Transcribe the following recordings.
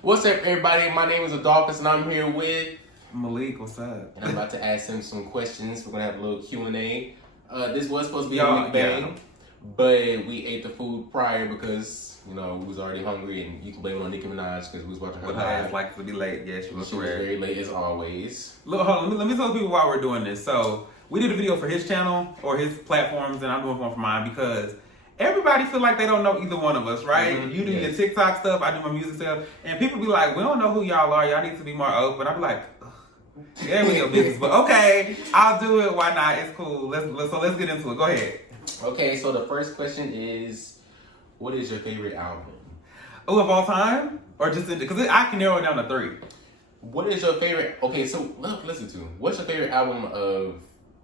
What's up, everybody? My name is Adolphus, and I'm here with Malik. What's up? And I'm about to ask him some questions. We're gonna have a little Q&A. This was supposed to be a mukbang, but we ate the food prior because we was already hungry, and you can blame it on Nicki Minaj because we was watching her. But her ass likes to be late. Yeah, she was very late as always. Look, hold on. Let me tell people why we're doing this. So we did a video for his channel or his platforms, and I'm doing one for mine because everybody feel like they don't know either one of us, right? Mm-hmm. You do your TikTok stuff, I do my music stuff, and people be like, "We don't know who y'all are. Y'all need to be more open." I be like, "Yeah, we your business, but okay, I'll do it. Why not? It's cool. Let's get into it. Go ahead." Okay, so the first question is, what is your favorite album? Oh, of all time, or just because I can narrow it down to 3. What is your favorite? Okay, so listen to. What's your favorite album of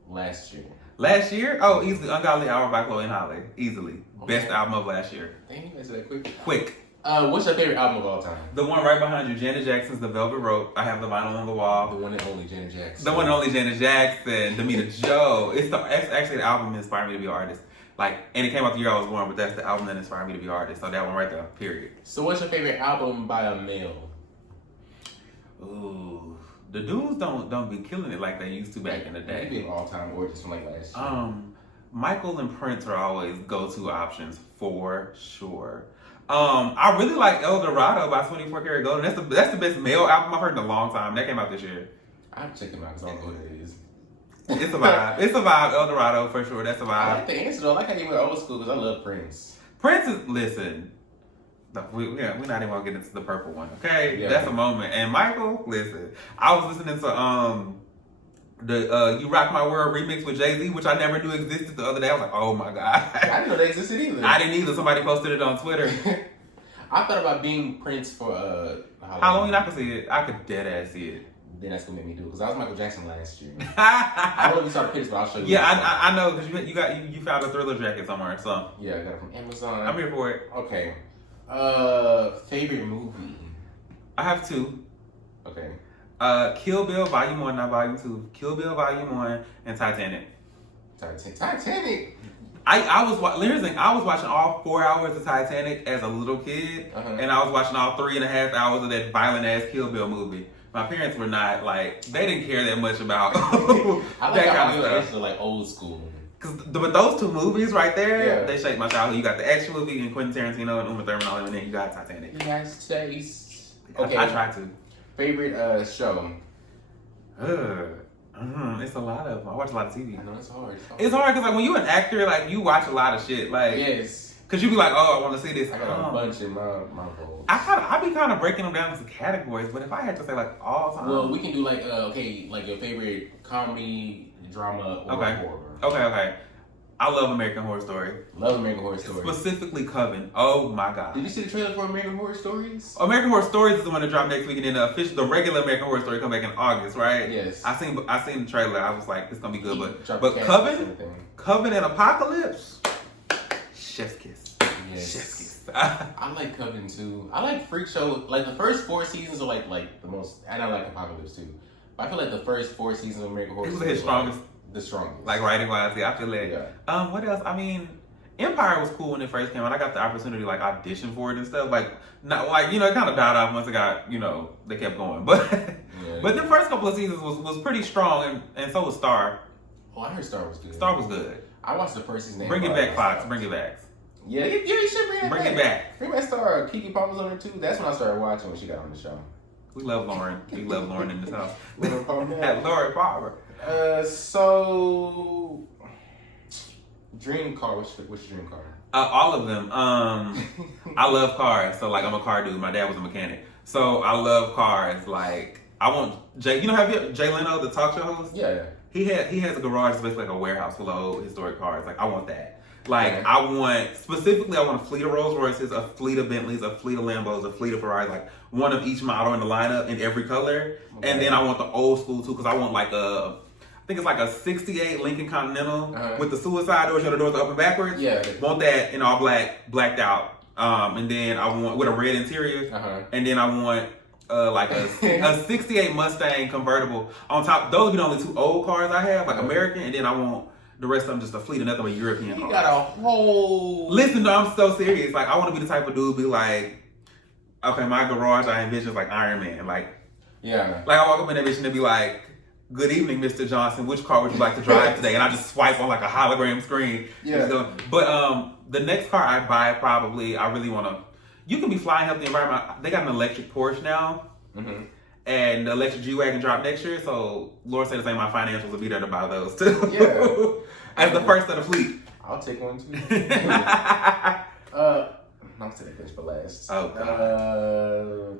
last year? Last year? Oh, easily. Ungodly Hour by Chloe and Holly. Easily. Okay. Best album of last year. Dang, you answered that quick. Quick. What's your favorite album of all time? The one right behind you, Janet Jackson's The Velvet Rope. I have the vinyl on the wall. The one and only Janet Jackson. The one and only Janet Jackson. Damita Joe. It's actually the album that inspired me to be an artist. And it came out the year I was born, but that's the album that inspired me to be an artist. So that one right there, period. So what's your favorite album by a male? Ooh. The dudes don't be killing it like they used to back in the day. Maybe an all-time or just from last year. Michael and Prince are always go-to options for sure. I really like El Dorado by 24 Karat Gold. That's the best male album I've heard in a long time. That came out this year. I have to check him out because I don't know what it is. It's a vibe. It's a vibe. El Dorado for sure. That's a vibe. I like the answer though. I like how you went old school because I love Prince. Prince is listen. No, we're not even gonna get into the purple one, okay? Yeah. That's a moment. And Michael, listen, I was listening to the You Rock My World remix with Jay-Z, which I never knew existed the other day. I was like, oh my god. I didn't know they existed either. I didn't either. Somebody posted it on Twitter. I thought about being Prince for Halloween. I could see it. I could dead ass see it. Then that's gonna make me do it because I was Michael Jackson last year. I don't know if you saw the pictures, but I'll show you. Yeah, I know because you found a Thriller jacket somewhere. So yeah, I got it from Amazon. I'm here for it. Okay. Favorite movie? I have 2. Okay. Kill Bill Volume 1, not Volume 2. Kill Bill Volume 1 and Titanic. Titanic. I was watching all 4 hours of Titanic as a little kid, and I was watching all 3.5 hours of that violent ass Kill Bill movie. My parents were not they didn't care that much about I like that kind of stuff. Like old school. But those 2 movies right there, they shaped my childhood. You got the action movie and Quentin Tarantino and Uma Thurman, and then you got Titanic. Nice taste. Okay. I tried to. Favorite show? It's a lot of them. I watch a lot of TV. I know it's hard. It's hard because when you're an actor, you watch a lot of shit. Yes. Because you be like, oh, I want to see this. I got a bunch in my goals. I be kind of breaking them down into categories, but if I had to say all time. Well, we can do your favorite comedy, drama, or horror. Okay. I love American Horror Story. Love American Horror Story. Specifically Coven. Oh my god. Did you see the trailer for American Horror Stories? American Horror Stories is the one that dropped next week, and then the regular American Horror Story come back in August, right? Yes. I seen the trailer. I was like, it's gonna be good, but Coven and Apocalypse, chef's kiss. Yes. Chef's kiss. I like Coven too. I like Freak Show. Like the first 4 seasons are like the most, and I like Apocalypse too. But I feel like the first 4 seasons of American Horror Story was his strongest. The strongest. Like writing wise, I feel like. Yeah. What else? I mean, Empire was cool when it first came out. I got the opportunity to audition for it and stuff. It kind of died off once it got, they kept going. But but the first couple of seasons was pretty strong, and so was Star. Oh, I heard Star was good. Star was good. I watched the first season. Bring it back, Fox. Bring it back. Yeah, you should bring it back. Bring it back. Bring back Star. Kiki Palmer's on there too. That's when I started watching when she got on the show. We love Lauren. We love Lauren in this house. Lauren Palmer. Lauren Palmer. So dream car. What's your dream car? All of them. I love cars. So I'm a car dude. My dad was a mechanic. So I love cars. I want Jay. Have you Jay Leno, the talk show host? Yeah. He has a garage that's basically a warehouse full of old historic cars. I want that. I want a fleet of Rolls Royces, a fleet of Bentleys, a fleet of Lambos, a fleet of Ferraris, one of each model in the lineup in every color. Okay. And then I want the old school too, because I want I think it's a 68 Lincoln Continental with the suicide doors, the doors open backwards. Yeah. Want that in all blacked out. And then I want with a red interior. And then I want a 68 Mustang convertible on top. Those would be the only 2 old cars I have, American, and then I want the rest of them just a fleet of nothing but European cars. You got a whole... Listen, no, I'm so serious. I want to be the type of dude be Okay, my garage I envision like Iron Man. Like I walk up in that bitch and they be like, "Good evening, Mr. Johnson. Which car would you like to drive today?" And I just swipe on like a hologram screen. Yeah. But the next car I buy probably I really want to. You can be flying, help the environment. They got an electric Porsche now. Mm-hmm. And the electric G-Wagon drop next year, so Lord said the same. My financials will be there to buy those too. Yeah. As the first of the fleet. I'll take one too. I'll take that bitch for last. Oh God.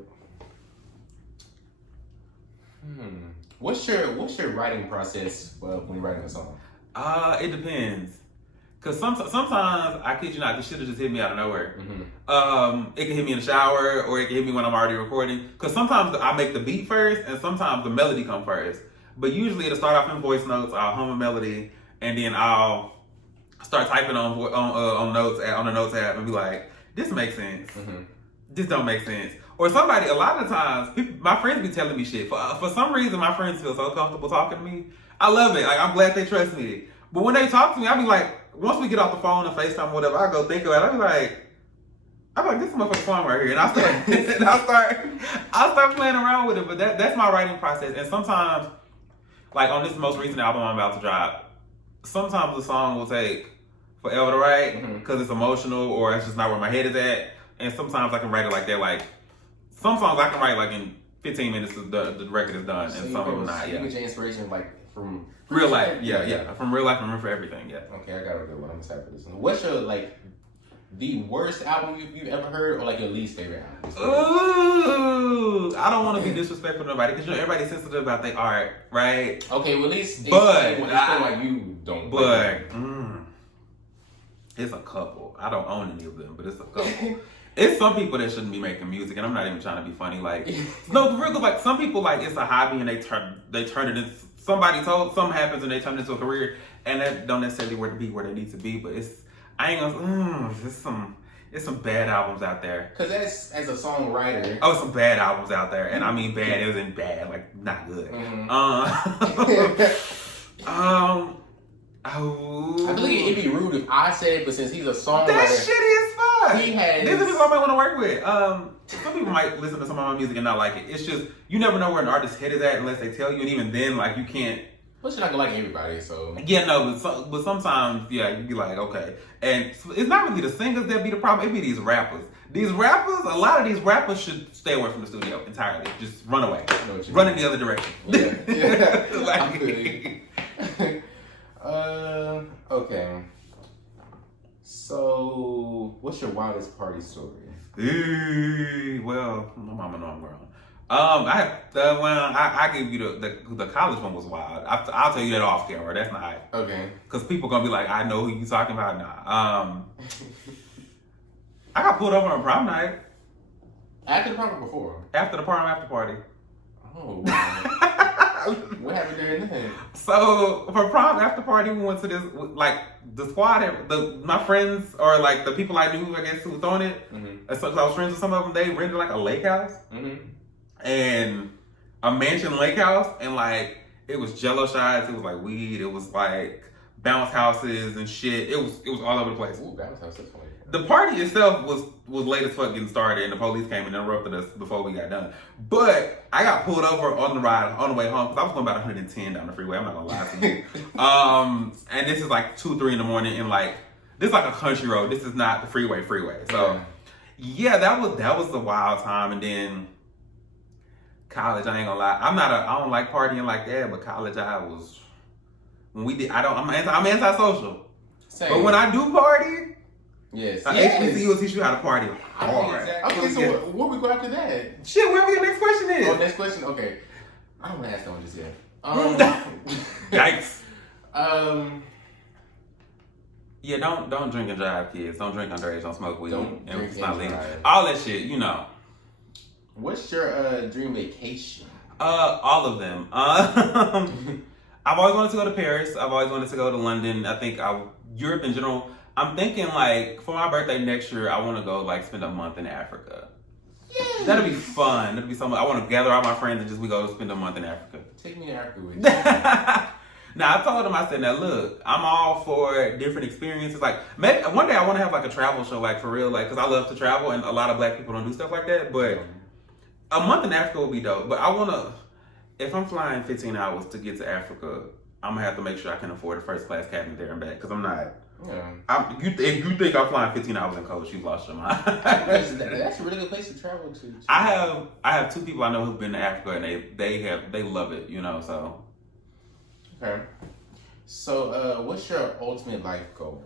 What's your writing process when you're writing a song? It depends. Cause sometimes I kid you not, this shit will just hit me out of nowhere. Mm-hmm. It can hit me in the shower, or it can hit me when I'm already recording. Cause sometimes I make the beat first, and sometimes the melody come first. But usually it'll start off in voice notes. I'll hum a melody, and then I'll start typing on notes on the notes app and be like, "This makes sense. Mm-hmm. This don't make sense." Or somebody, a lot of times, my friends be telling me shit. For some reason, my friends feel so comfortable talking to me. I love it. Like, I'm glad they trust me. But when they talk to me, I be like, once we get off the phone and FaceTime or whatever, I go think about it. I be like, this motherfucker's fun right here. And I'll start playing around with it. But that's my writing process. And sometimes, like on this most recent album I'm about to drop, sometimes the song will take forever to write because it's emotional or it's just not where my head is at. And sometimes I can write it like that. Like, some songs I can write like in 15 minutes, the record is done. So and some of them not, You get your inspiration like from real life, from real life and room for everything, Okay, I got a good one. I'm excited for this one. What's your the worst album you've ever heard, or like your least favorite album? Ooh, I don't want to be disrespectful to nobody because everybody's sensitive about their art, right? Okay, well at least but like you don't. But it's a couple. I don't own any of them, but it's a couple. It's some people that shouldn't be making music, and I'm not even trying to be funny. Like, no, for real, like some people like it's a hobby and they turn it into something happens and they turn it into a career, and that don't necessarily where they need to be. But I ain't gonna. It's some bad albums out there. Cause as a songwriter, some bad albums out there, and I mean bad isn't bad, like not good. Mm-hmm. I feel like it'd be rude if I said it, but since he's a songwriter, that's shitty as fuck. These are people I might want to work with. Some people might listen to some of my music and not like it. It's just you never know where an artist's head is at unless they tell you, and even then, like you can't. But you're not gonna like everybody, so yeah, no. But sometimes, yeah, you be like, okay, and it's not really the singers that be the problem. It be these rappers. A lot of these rappers should stay away from the studio entirely. Just run away, run in the other direction. Yeah. Like, okay. So, what's your wildest party story? Well, my mama know I'm grown. I give you the college one was wild. I'll tell you that off camera. That's not okay. Because people gonna be like, I know who you talking about. Nah. I got pulled over on prom night. After the prom or before? After the prom after party. Oh. Wow. What happened during that? So for prom after party, we went to this like the squad. My friends or like the people I knew, I guess, who were throwing it. Mm-hmm. So I was friends with some of them. They rented like a lake house. Mm-hmm. And a mansion lake house, and like it was Jello shots, it was like weed, it was like bounce houses and shit. It was all over the place. Ooh, bounce house, that's funny. The party itself was late as fuck getting started, and the police came and interrupted us before we got done. But I got pulled over on the way home because I was going about 110 down the freeway. I'm not gonna lie to you. And this is like 2-3 in the morning, and like this is like a country road. This is not the freeway. So yeah, that was the wild time, and then. College, I ain't gonna lie. I don't like partying like that, but college I'm antisocial. Same. But when I do party, yes. HBCU will teach you how to party hard. Exactly. Okay, so where we go after that? Shit, wherever your next question is. Oh, next question? Okay. I don't want to ask that one just yet. Yikes. Yeah, don't drink and drive, kids. Don't drink underage, don't smoke weed. Don't drink it's not and legal. drive. All that shit, you know. What's your dream vacation? All of them. I've always wanted to go to Paris. I've always wanted to go to London. I think Europe in general. I'm thinking like for my birthday next year, I want to go like spend a month in Africa. Yay. That'll be fun. That'll be something. I want to gather all my friends and we go spend a month in Africa. Take me to Africa with you. Now I told him, I said, now look, I'm all for different experiences. Like maybe one day I want to have like a travel show, like for real, like because I love to travel and a lot of black people don't do stuff like that. But a month in Africa would be dope. But I want to, if I'm flying 15 hours to get to Africa, I'm gonna have to make sure I can afford a first class cabin there and back because I'm not. Yeah. If you think I'm flying 15 hours in coach, you've lost your mind. That's a really good place to travel to. I have two people I know who've been to Africa and they love it, you know. So. Okay. So, what's your ultimate life goal?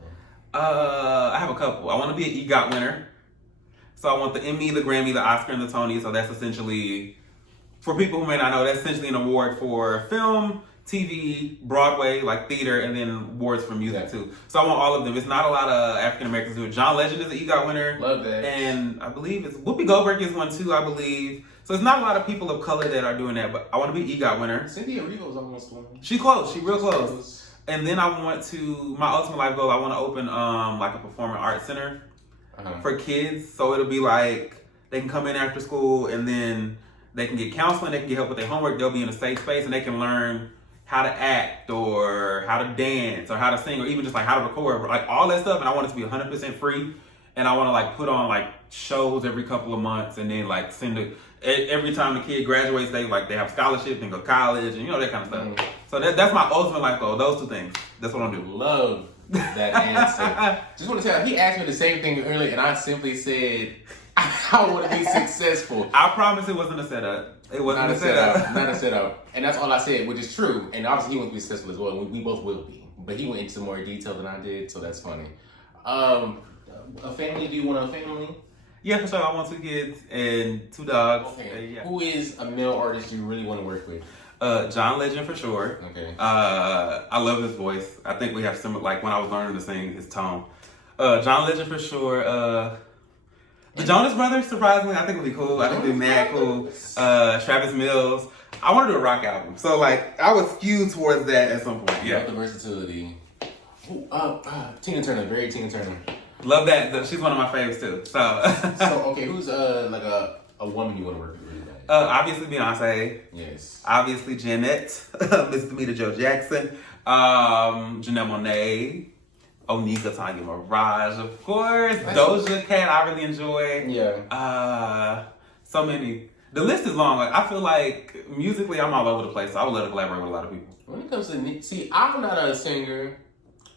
I have a couple. I want to be an EGOT winner. So I want the Emmy, the Grammy, the Oscar, and the Tony. So that's essentially, for people who may not know, that's essentially an award for film, TV, Broadway, like theater, and then awards for music too. So I want all of them. It's not a lot of African Americans do it. John Legend is an EGOT winner. Love that. And I believe it's Whoopi Goldberg is one too, I believe. So it's not a lot of people of color that are doing that, but I want to be EGOT winner. Cynthia Erivo's almost one. She's close. She's real close. And then I want to, my ultimate life goal, I want to open like a performing arts center for kids. So it'll be like, they can come in after school and then they can get counseling, they can get help with their homework, they'll be in a safe space and they can learn how to act or how to dance or how to sing or even just like how to record, like all that stuff. And I want it to be 100% free. And I want to like put on like shows every couple of months and then like every time the kid graduates, they have scholarships and go to college and you know, that kind of stuff. So that's my ultimate life goal. Those two things. That's what I'm doing. Love that answer. Just want to tell you, he asked me the same thing earlier and I simply said, I want to be successful. I promise it wasn't a setup. It wasn't a setup. Not a setup. And that's all I said, which is true. And obviously he wants to be successful as well. We both will be. But he went into more detail than I did, so that's funny. A family? Do you want a family? Yeah, for sure. I want 2 kids and 2 dogs. Okay. Who is a male artist you really want to work with? John Legend for sure. Okay. I love his voice. I think we have similar, like when I was learning to sing, his tone. John Legend for sure. The Jonas Brothers, surprisingly, I think would be cool. I think they'd be mad cool. Travis Mills. I want to do a rock album. So like, I would skew towards that at some point. Yeah. The versatility. Tina Turner, very Tina Turner. Love that. She's one of my faves too. So okay, who's like a woman you want to work with really bad? Obviously Beyonce. Yes. Obviously Janet. Miss Demita Joe Jackson. Janelle Monáe. Onika Tanya Mirage, of course. Doja Cat, I really enjoy. Yeah. So many. The list is long. Like, I feel like musically, I'm all over the place. So I would love to collaborate with a lot of people. When it comes to see, I'm not a singer,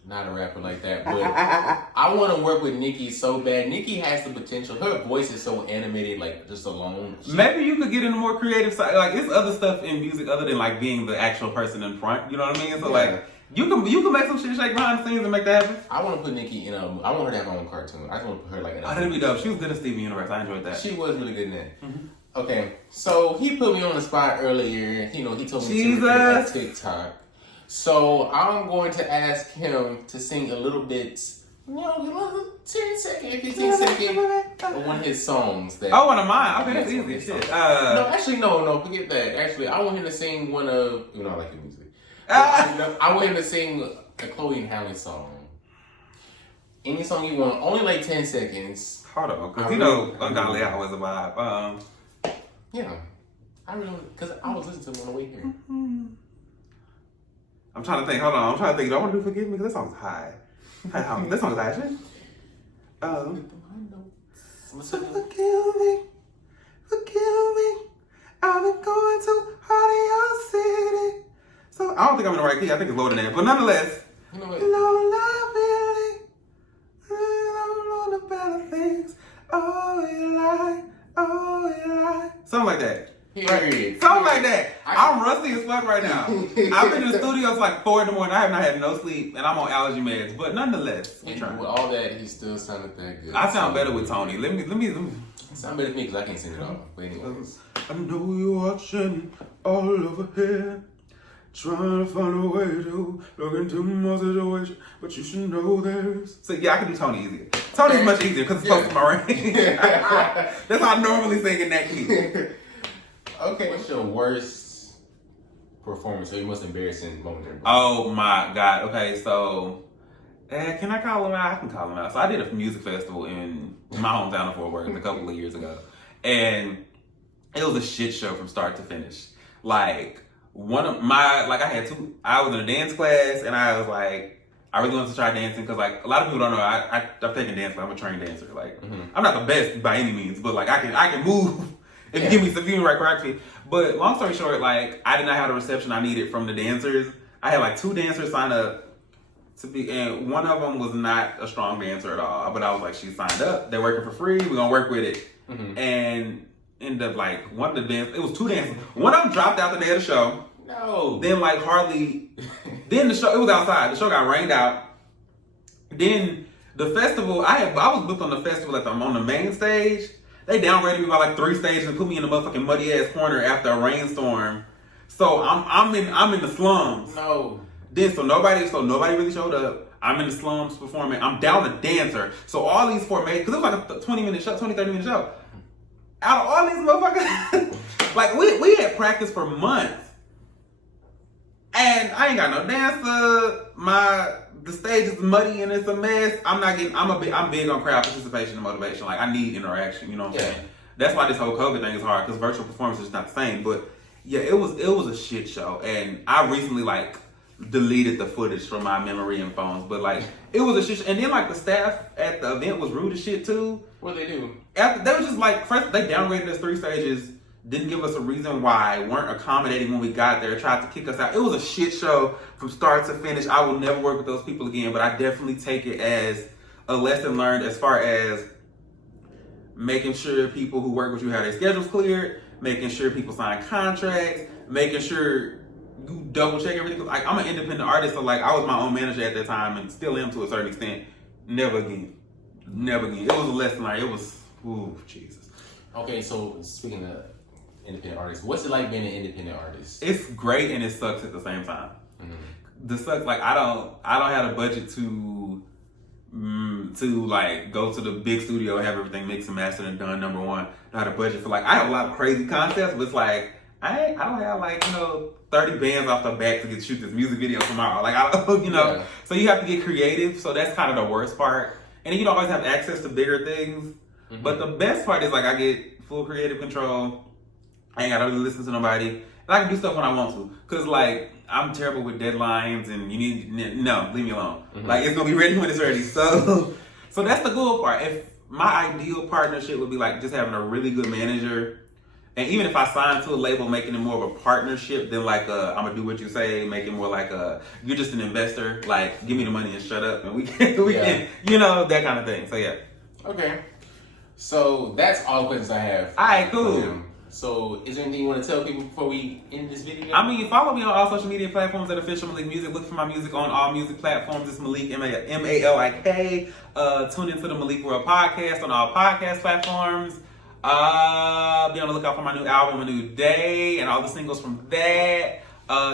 not a rapper like that, but I want to work with Nicki so bad. Nicki has the potential. Her voice is so animated, like just alone. Maybe you could get in a more creative side. Like, it's other stuff in music other than like being the actual person in front. You know what I mean? So like. You can make some shit shake behind the scenes and make that happen. I want to put Nicki in I want her to have her own cartoon. I just want to put her like in a that'd be dope. She was good at Steven Universe. I enjoyed that. She was really good in that. Mm-hmm. Okay, so he put me on the spot earlier. You know, he told me to record TikTok. So I'm going to ask him to sing a little bit, 10 second, 15 second of one of his songs. One of mine. Okay, that's easy. Shit. No, actually, no, forget that. Actually, I want him to sing one of, I like your music. I want him to sing a Chloe and Halle song. Any song you want, only like 10 seconds. Hold on, because Ungodly Hours a vibe. Yeah. I really, because I was listening to him on the way here. I'm trying to think, hold on, do I want to do Forgive Me? Because that song's high. That song's high, shit. So forgive me, I've been going too hard in your city. So I don't think I'm in the right key. I think it's lower than that. But nonetheless, you know what? I don't know the better things. Oh, you lie. Something like that. Something like that. I'm rusty as fuck right now. I've been in the studio since like 4 a.m. I have not had no sleep, and I'm on allergy meds. But nonetheless, with all that, he still sounded that good. I sound better with Tony. Let me. Sound better to me because I can't sing it all. But anyways, I know you're watching all over here. Trying to find a way to look into my situation, but you should know there's... So yeah, I can do Tony easier. Tony's much easier because it's close to my range. That's how I normally sing in that key. Okay. What's your worst performance or your most embarrassing moment? Oh my God. Okay, so... can I call him out? I can call him out. So I did a music festival in my hometown of Fort Worth a couple of years ago. And it was a shit show from start to finish. Like... one of my, like I was in a dance class and I was like, I really wanted to try dancing because like a lot of people don't know I've taken dance class. I'm a trained dancer. Like I'm not the best by any means, but like I can move if you give me some right correctly. But long story short, like I did not have the reception I needed from the dancers. I had like 2 dancers sign up to be, and one of them was not a strong dancer at all. But I was like, she signed up. They're working for free. We're gonna work with it. And ended up like one of the dancers. It was 2 dancers. One of them dropped out the day of the show. No. Then like hardly. Then the show, it was outside. The show got rained out. Then the festival, I was booked on the festival on the main stage. They downgraded me by like 3 stages and put me in a motherfucking muddy ass corner after a rainstorm. So I'm in the slums. No. Then so nobody really showed up. I'm in the slums performing. I'm down the dancer. So all these formations, because it was like a 20-minute show, 30-minute show. Out of all these motherfuckers, like we had practice for months. And I ain't got no dancer. The stage is muddy and it's a mess. I'm big on crowd participation and motivation. Like I need interaction. You know what I'm saying? That's why this whole COVID thing is hard because virtual performance is not the same. But yeah, it was a shit show. And I recently like deleted the footage from my memory and phones. But like it was a shit show. And then like the staff at the event was rude as shit too. What did they do? After they were just like first they downgraded us 3 stages. Didn't give us a reason why, weren't accommodating when we got there, tried to kick us out. It was a shit show from start to finish. I will never work with those people again, but I definitely take it as a lesson learned as far as making sure people who work with you have their schedules cleared, making sure people sign contracts, making sure you double check everything. Like I'm an independent artist, so like I was my own manager at that time and still am to a certain extent. Never again. Never again. It was a lesson learned. It was, ooh, Jesus. Okay, so speaking of independent artist, what's it like being an independent artist? It's great and it sucks at the same time. The sucks, like I don't have a budget to like go to the big studio and have everything mixed and mastered and done. Number one, I had a budget for like I have a lot of crazy concepts, but it's like I don't have like 30 bands off the back to shoot this music video tomorrow. Like I don't Yeah. So you have to get creative. So that's kind of the worst part. And you don't always have access to bigger things. But the best part is like I get full creative control. I ain't gotta really listen to nobody. And I can do stuff when I want to. Cause like, I'm terrible with deadlines and leave me alone. Like it's gonna be ready when it's ready. So that's the cool part. If my ideal partnership would be like just having a really good manager. And even if I sign to a label, making it more of a partnership than like I'm gonna do what you say, make it more like you're just an investor. Like give me the money and shut up and we can, that kind of thing. So yeah. Okay. So that's all the questions I have. All right, cool. So, is there anything you want to tell people before we end this video? I mean, follow me on all social media platforms at Official Malik Music. Look for my music on all music platforms. It's Malik, M-A-L-I-K. Tune into the Malik World Podcast on all podcast platforms. Be on the lookout for my new album, A New Day, and all the singles from that.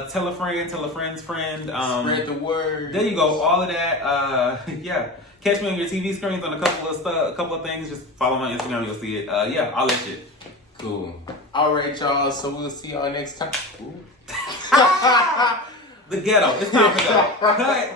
Tell a friend, tell a friend's friend. Spread the word. There you go, all of that. Yeah. Catch me on your TV screens on a couple of things. Just follow my Instagram, you'll see it. Yeah, all that shit. Cool. All right, y'all. So we'll see y'all next time. The ghetto. It's time to go. Cut.